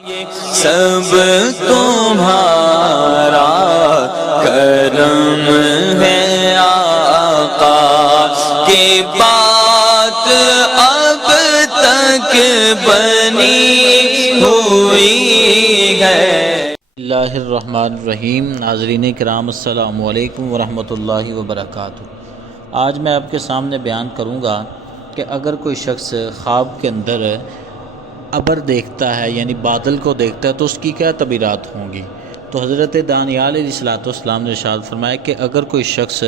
سب تمہارا کرم ہے آقا کی بات اب تک بنی ہوئی ہے۔ اللہ الرحمن الرحیم۔ ناظرین کرام السلام علیکم ورحمۃ اللہ وبرکاتہ۔ آج میں آپ کے سامنے بیان کروں گا کہ اگر کوئی شخص خواب کے اندر ابر دیکھتا ہے یعنی بادل کو دیکھتا ہے تو اس کی کیا تعبیرات ہوں گی۔ تو حضرت دانیال علیہ السلام نے ارشاد فرمایا کہ اگر کوئی شخص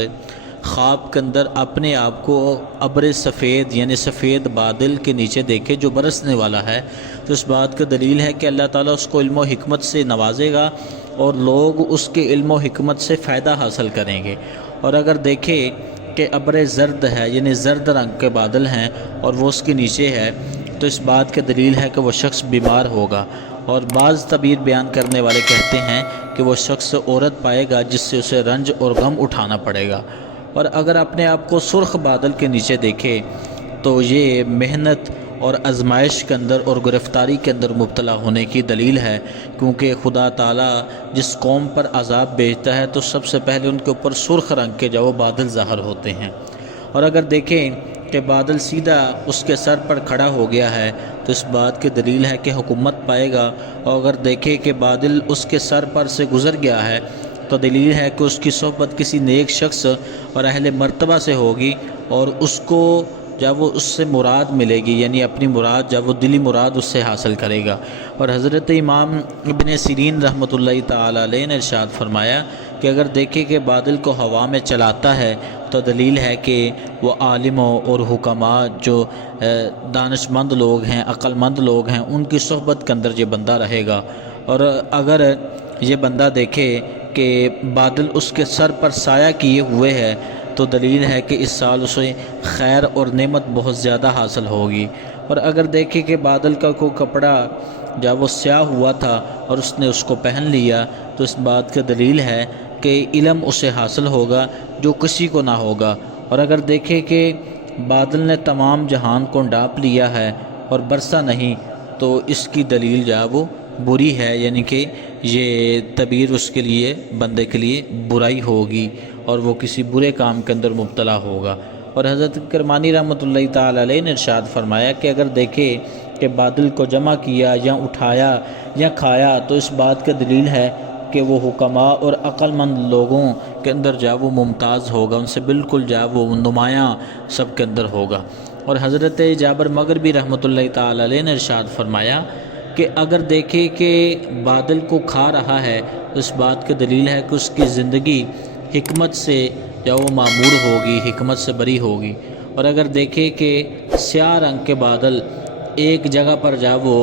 خواب کے اندر اپنے آپ کو ابر سفید یعنی سفید بادل کے نیچے دیکھے جو برسنے والا ہے تو اس بات کا دلیل ہے کہ اللہ تعالیٰ اس کو علم و حکمت سے نوازے گا اور لوگ اس کے علم و حکمت سے فائدہ حاصل کریں گے۔ اور اگر دیکھے کہ ابر زرد ہے یعنی زرد رنگ کے بادل ہیں اور وہ اس کے نیچے ہے تو اس بات کے دلیل ہے کہ وہ شخص بیمار ہوگا۔ اور بعض تعبیر بیان کرنے والے کہتے ہیں کہ وہ شخص عورت پائے گا جس سے اسے رنج اور غم اٹھانا پڑے گا۔ اور اگر اپنے آپ کو سرخ بادل کے نیچے دیکھے تو یہ محنت اور آزمائش کے اندر اور گرفتاری کے اندر مبتلا ہونے کی دلیل ہے، کیونکہ خدا تعالیٰ جس قوم پر عذاب بھیجتا ہے تو سب سے پہلے ان کے اوپر سرخ رنگ کے جو بادل ظاہر ہوتے ہیں۔ اور اگر دیکھیں کہ بادل سیدھا اس کے سر پر کھڑا ہو گیا ہے تو اس بات کی دلیل ہے کہ حکومت پائے گا۔ اور اگر دیکھیں کہ بادل اس کے سر پر سے گزر گیا ہے تو دلیل ہے کہ اس کی صحبت کسی نیک شخص اور اہل مرتبہ سے ہوگی اور اس کو جب وہ اس سے مراد ملے گی یعنی اپنی مراد جب وہ دلی مراد اس سے حاصل کرے گا۔ اور حضرت امام ابن سیرین رحمۃ اللہ تعالیٰ علیہ نے ارشاد فرمایا کہ اگر دیکھے کہ بادل کو ہوا میں چلاتا ہے تو دلیل ہے کہ وہ عالموں اور حکماء جو دانش مند لوگ ہیں عقل مند لوگ ہیں ان کی صحبت کے اندر یہ بندہ رہے گا۔ اور اگر یہ بندہ دیکھے کہ بادل اس کے سر پر سایہ کیے ہوئے ہے تو دلیل ہے کہ اس سال اسے خیر اور نعمت بہت زیادہ حاصل ہوگی۔ اور اگر دیکھے کہ بادل کا کوئی کپڑا جب وہ سیاہ ہوا تھا اور اس نے اس کو پہن لیا تو اس بات کا دلیل ہے کہ علم اسے حاصل ہوگا جو کسی کو نہ ہوگا۔ اور اگر دیکھے کہ بادل نے تمام جہان کو ڈھانپ لیا ہے اور برسا نہیں تو اس کی دلیل جو وہ بری ہے، یعنی کہ یہ تعبیر اس کے لیے بندے کے لیے برائی ہوگی اور وہ کسی برے کام کے اندر مبتلا ہوگا۔ اور حضرت کرمانی رحمۃ اللہ تعالیٰ علیہ نے ارشاد فرمایا کہ اگر دیکھے کہ بادل کو جمع کیا یا اٹھایا یا کھایا تو اس بات کا دلیل ہے کہ وہ حکماء اور عقل مند لوگوں کے اندر جو وہ ممتاز ہوگا، ان سے بالکل جو وہ نمایاں سب کے اندر ہوگا۔ اور حضرت جابر مغربی رحمۃ اللہ تعالیٰ علیہ نے ارشاد فرمایا کہ اگر دیکھے کہ بادل کو کھا رہا ہے تو اس بات کی دلیل ہے کہ اس کی زندگی حکمت سے جو وہ معمور ہوگی، حکمت سے بری ہوگی۔ اور اگر دیکھے کہ سیاہ رنگ کے بادل ایک جگہ پر جو وہ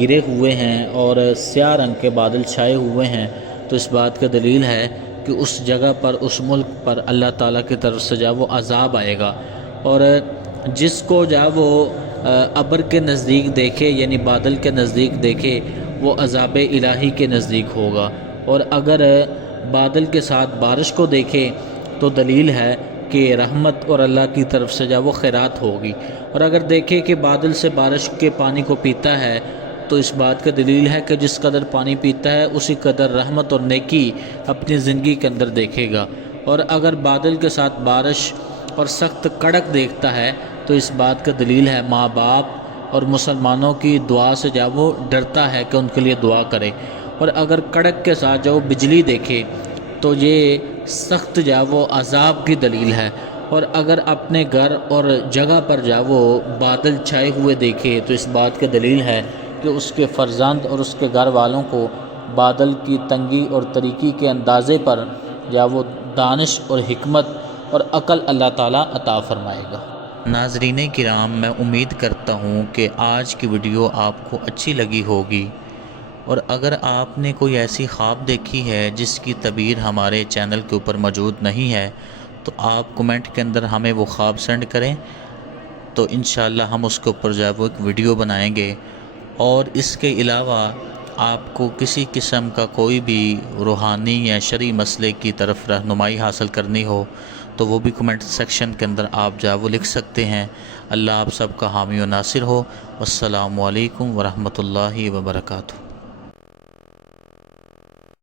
گرے ہوئے ہیں اور سیاہ رنگ کے بادل چھائے ہوئے ہیں تو اس بات کا دلیل ہے کہ اس جگہ پر اس ملک پر اللہ تعالیٰ کی طرف سے جو وہ عذاب آئے گا۔ اور جس کو جو وہ ابر کے نزدیک دیکھے یعنی بادل کے نزدیک دیکھے وہ عذاب الہی کے نزدیک ہوگا۔ اور اگر بادل کے ساتھ بارش کو دیکھے تو دلیل ہے کہ رحمت اور اللہ کی طرف سے جو وہ خیرات ہوگی۔ اور اگر دیکھے کہ بادل سے بارش کے پانی کو پیتا ہے تو اس بات کا دلیل ہے کہ جس قدر پانی پیتا ہے اسی قدر رحمت اور نیکی اپنی زندگی کے اندر دیکھے گا۔ اور اگر بادل کے ساتھ بارش اور سخت کڑک دیکھتا ہے تو اس بات کا دلیل ہے ماں باپ اور مسلمانوں کی دعا سے جو وہ ڈرتا ہے کہ ان کے لیے دعا کرے۔ اور اگر کڑک کے ساتھ جو بجلی دیکھے تو یہ سخت جو وہ عذاب کی دلیل ہے۔ اور اگر اپنے گھر اور جگہ پر جو وہ بادل چھائے ہوئے دیکھے تو اس بات کی دلیل ہے کہ اس کے فرزند اور اس کے گھر والوں کو بادل کی تنگی اور طریقی کے اندازے پر جو وہ دانش اور حکمت اور عقل اللہ تعالیٰ عطا فرمائے گا۔ ناظرین کرام، میں امید کرتا ہوں کہ آج کی ویڈیو آپ کو اچھی لگی ہوگی، اور اگر آپ نے کوئی ایسی خواب دیکھی ہے جس کی تعبیر ہمارے چینل کے اوپر موجود نہیں ہے تو آپ کمنٹ کے اندر ہمیں وہ خواب سینڈ کریں تو انشاءاللہ ہم اس کے اوپر جو ہے وہ ایک ویڈیو بنائیں گے۔ اور اس کے علاوہ آپ کو کسی قسم کا کوئی بھی روحانی یا شرعی مسئلے کی طرف رہنمائی حاصل کرنی ہو تو وہ بھی کمنٹ سیکشن کے اندر آپ جو ہے وہ لکھ سکتے ہیں۔ اللہ آپ سب کا حامی و ناصر ہو۔ السلام علیکم ورحمۃ اللہ وبرکاتہ۔